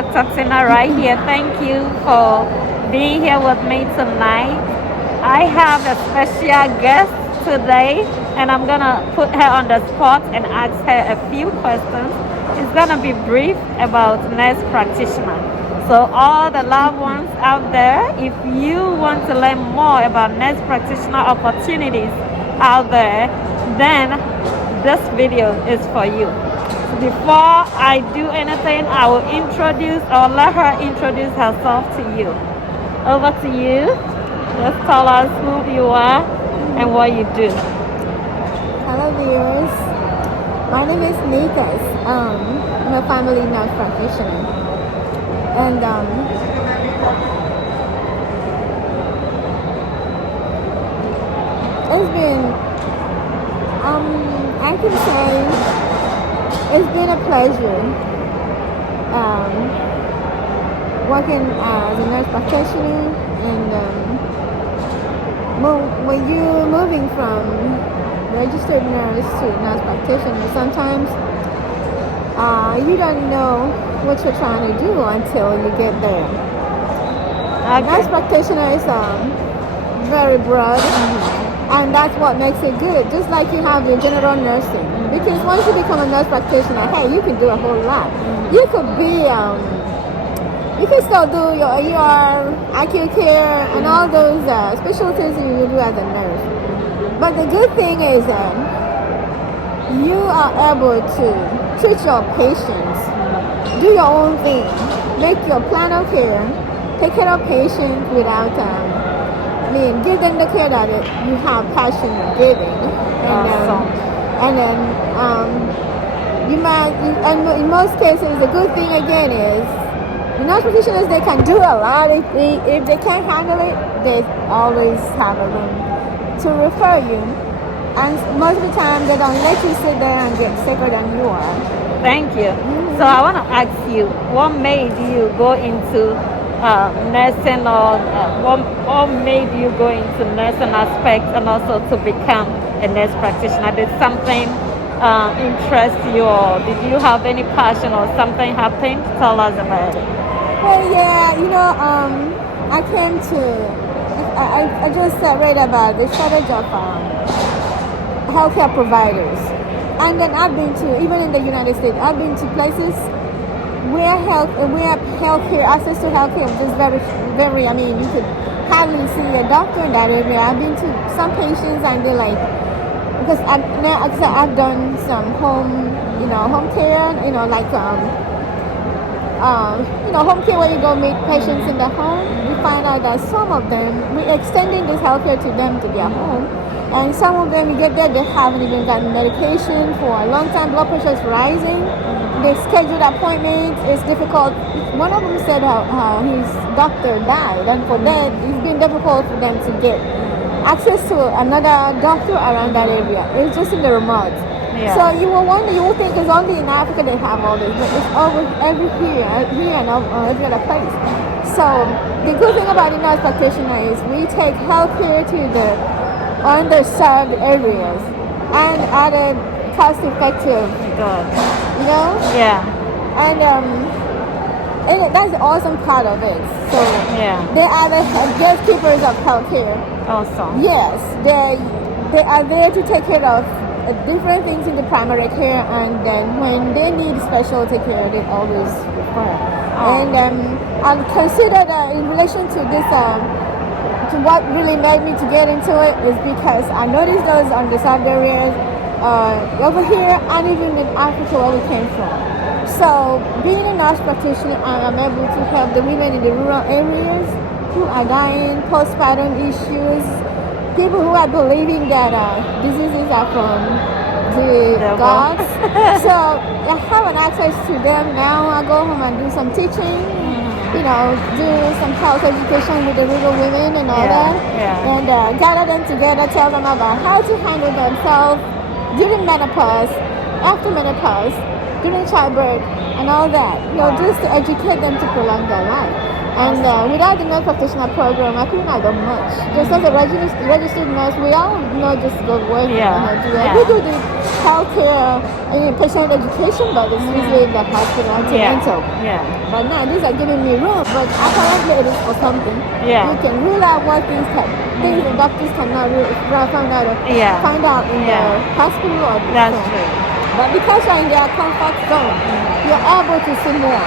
Dr. Tina right here. Thank you for being here with me tonight. I have a special guest today, and I'm gonna put her on the spot and ask her a few questions. It's gonna be brief about nurse practitioner. So all the loved ones out there, if you want to learn more about nurse practitioner opportunities out there, then this video is for you. Before I do anything, I will introduce or let her introduce herself to you. Over to you. Just tell us who you are and what you do. Hello viewers, my name is Nikas. I'm a family nurse practitioner, and it's been I can say it's been a pleasure working as a nurse practitioner, and when you're moving from registered nurse to nurse practitioner, sometimes you don't know what you're trying to do until you get there. Nurse practitioner is very broad, and that's what makes it good. Just like you have your general nursing, because once you become a nurse practitioner, hey, you can do a whole lot. You could be you can still do your ER, acute care, and all those specialties you do as a nurse. But the good thing is that you are able to treat your patients, do your own thing, make your plan of care, take care of patients without, give them the care that you have passion in giving. And then in most cases, the good thing again is, the nurse practitioners, they can do a lot. If they can't handle it, they always have a room to refer you. And most of the time, they don't let you sit there and get sicker than you are. Thank you. So I want to ask you, what made you go into nursing, or what made you go into nursing aspect and also to become a nurse practitioner? Did something interest you, or did you have any passion or something happened? Tell us about it. Well, yeah, I came to, I just read about the shortage of healthcare providers. And then I've been to, even in the United States, I've been to places where healthcare, access to healthcare is just very, you could hardly see a doctor in that area. I've been to some patients, and they're like, because I've done some home care, home care where you go meet patients in the home. We find out that some of them, we're extending this healthcare to them to their home. And some of them, you get there, they haven't even gotten medication for a long time. Blood pressure is rising. They scheduled appointments. It's difficult. One of them said how his doctor died, and for that, it's been difficult for them to get access to another doctor around that area. It's just in the remote. Yeah. So you will wonder, you will think it's only in Africa they have all this, but it's always here and every other place. So the good thing about the nurse practitioner is we take healthcare to the underserved areas and at a cost-effective. Good. Yeah. And that's the awesome part of it. So yeah, they are the gatekeepers of healthcare. Awesome. Yes, they are there to take care of different things in the primary care, and then when they need specialty care, they always refer. And I'll consider that in relation to this, to what really made me to get into it is because I noticed those underserved areas over here and even in Africa where we came from. So being a nurse practitioner, I am able to help the women in the rural areas who are dying, postpartum issues, people who are believing that diseases are from the gods. So I have an access to them now. I go home and do some teaching, do some health education with the rural women and all that. Yeah. And gather them together, tell them about how to handle themselves during menopause, after menopause, during childbirth, and all that. Just to educate them to prolong their life. And without the nurse practitioner program, I couldn't have done much. Just as a registered nurse, we all not just go work. We do the healthcare and patient education, but it's usually in the hospital antenatal. But now these are giving me room, but apparently it is for something. You can rule out what things the doctors cannot find out in the hospital or the That's true. But because you're in their comfort zone, you're able to see more.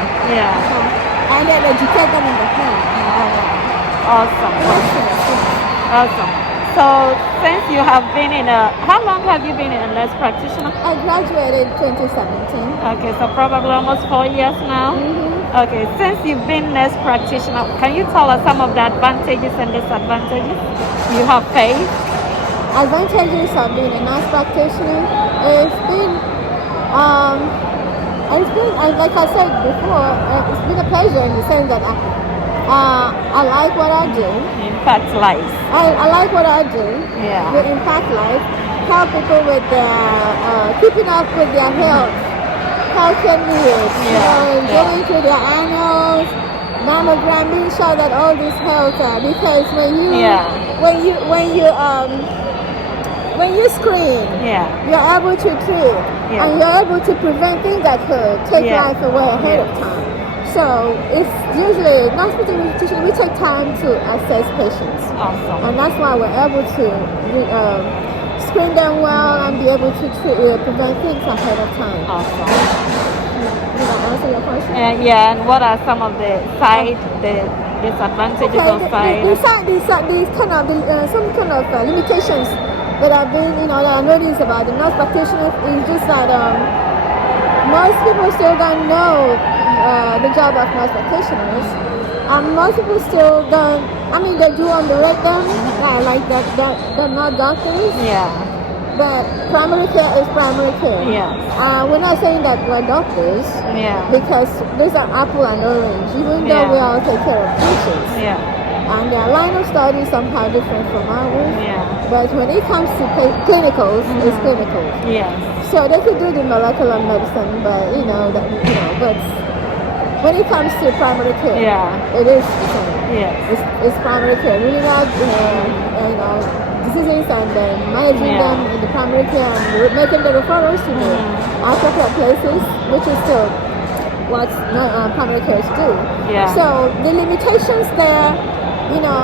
And then educate them in the home. Awesome. So since you have been how long have you been a nurse practitioner? I graduated 2017. Okay, so probably almost 4 years now. Okay, since you've been nurse practitioner, can you tell us some of the advantages and disadvantages you have faced? Advantages of being a nurse practitioner, it's been like I said before, it's been a pleasure in the sense that I like what I do. Impact life. I like what I do. We impact life, help people with keeping up with their healthcare needs. Going through their annuals, mammogram, being sure that all this health because when you screen, you're able to treat, and you're able to prevent things that could take life away ahead of time. So it's usually nurse practitioner. We take time to assess patients, and that's why we're able to screen them well and be able to prevent things ahead of time. Did I answer your question? And what are some of the disadvantages of side? Some kind of limitations that I've been, that I noticed about the nurse practitioners is just that most people still don't know the job of nurse practitioners. Most people still don't. I mean, they do underrate them, like that. They're not doctors. But primary care is primary care. We're not saying that we're doctors. Because these are apple and orange. Even though we all take care of patients. And their line of study is somehow different from ours. But when it comes to clinicals, it's clinical. So they could do the molecular medicine, but but when it comes to primary care, it is the same. It's primary care. Really not, diseases and then managing them in the primary care and making the referrals to the appropriate places, which is still what primary cares do. So the limitations there,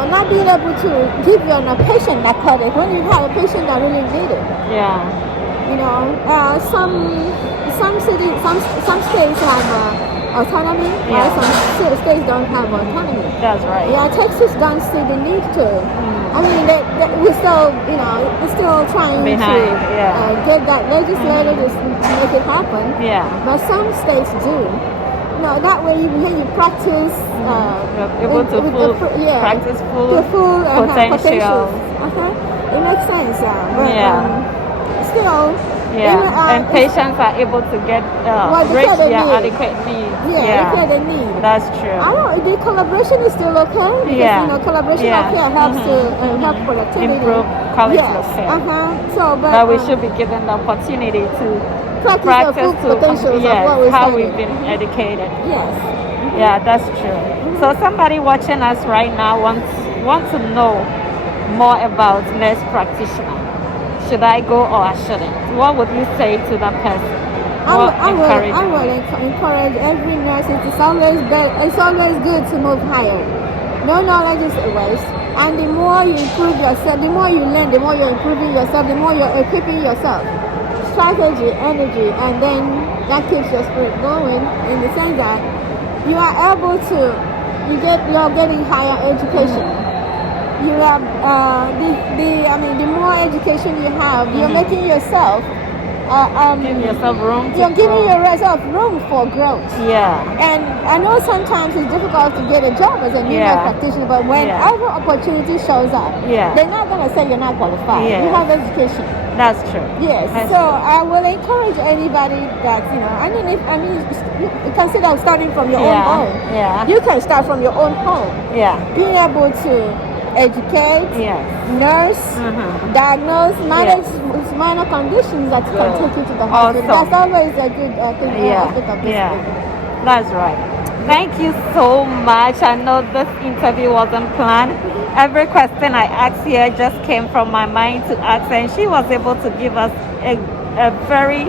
not being able to give you a patient narcotic when you have a patient that really need it. Some cities, some states have autonomy, while some states don't have autonomy. That's right. Texas don't see the need to. I mean, we're still, we're still trying to get that legislator to make it happen. But some states do. That way when you practice, able to practice full potential. It makes sense. But still. And patients are able to get reach their adequate needs. They need. That's true. I don't. The collaboration is still okay. Because, collaboration of care helps to help productivity, improve quality of care. But we should be given the opportunity to practice the full potential of what we're how studying. we've been educated. That's true. So somebody watching us right now wants to know more about nurse practitioner. Should I go or I shouldn't? What would you say to that person? I will encourage every nurse. It's always good to move higher. No knowledge is a waste. And the more you improve yourself, the more you learn, the more you're improving yourself, the more you're equipping yourself. Strategy, energy, and then that keeps your spirit going in the sense that you are able to, you're getting higher education. You have the more education you have, you're making yourself giving yourself room. You're giving yourself room for growth. And I know sometimes it's difficult to get a job as a new nurse practitioner, but whenever opportunity shows up, they're not going to say you're not qualified. You have education. That's true. So I will encourage anybody that you consider starting from your own home. You can start from your own home. Being able to educate, nurse, diagnose, manage minor conditions that can take you to the hospital. That's always a good thing. That's right. Thank you so much. I know this interview wasn't planned. Every question I asked here just came from my mind to ask, and she was able to give us a very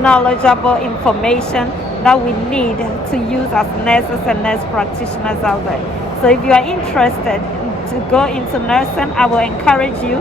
knowledgeable information that we need to use as nurses and nurse practitioners out there. So if you are interested to go into nursing, I will encourage you.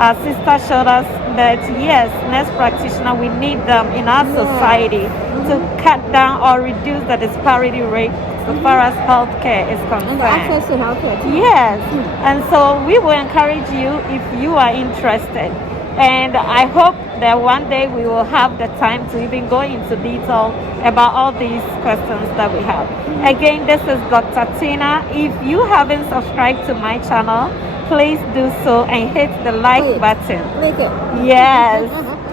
Our sister showed us that yes, nurse practitioner, we need them in our society to cut down or reduce the disparity rate so far as healthcare is And the access concerned. to healthcare too. Yes, and so we will encourage you if you are interested. And I hope that one day we will have the time to even go into detail about all these questions that we have. Again, this is Dr. Tina. If you haven't subscribed to my channel, please do so and hit the like Click. button. Click it. Yes,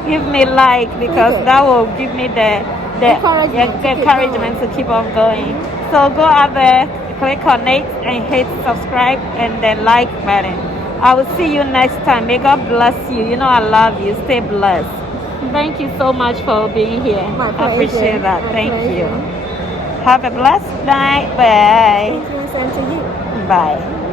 give me like because Click it. that will give me the Encouragement to keep encouragement to keep on going. So go out there, click on it and hit subscribe and then like button. I will see you next time. May God bless you. You know I love you. Stay blessed. Thank you so much for being here. My I pleasure. appreciate that. My Thank pleasure. you. Have a blessed night. Bye. Thank you, and same to you. Bye.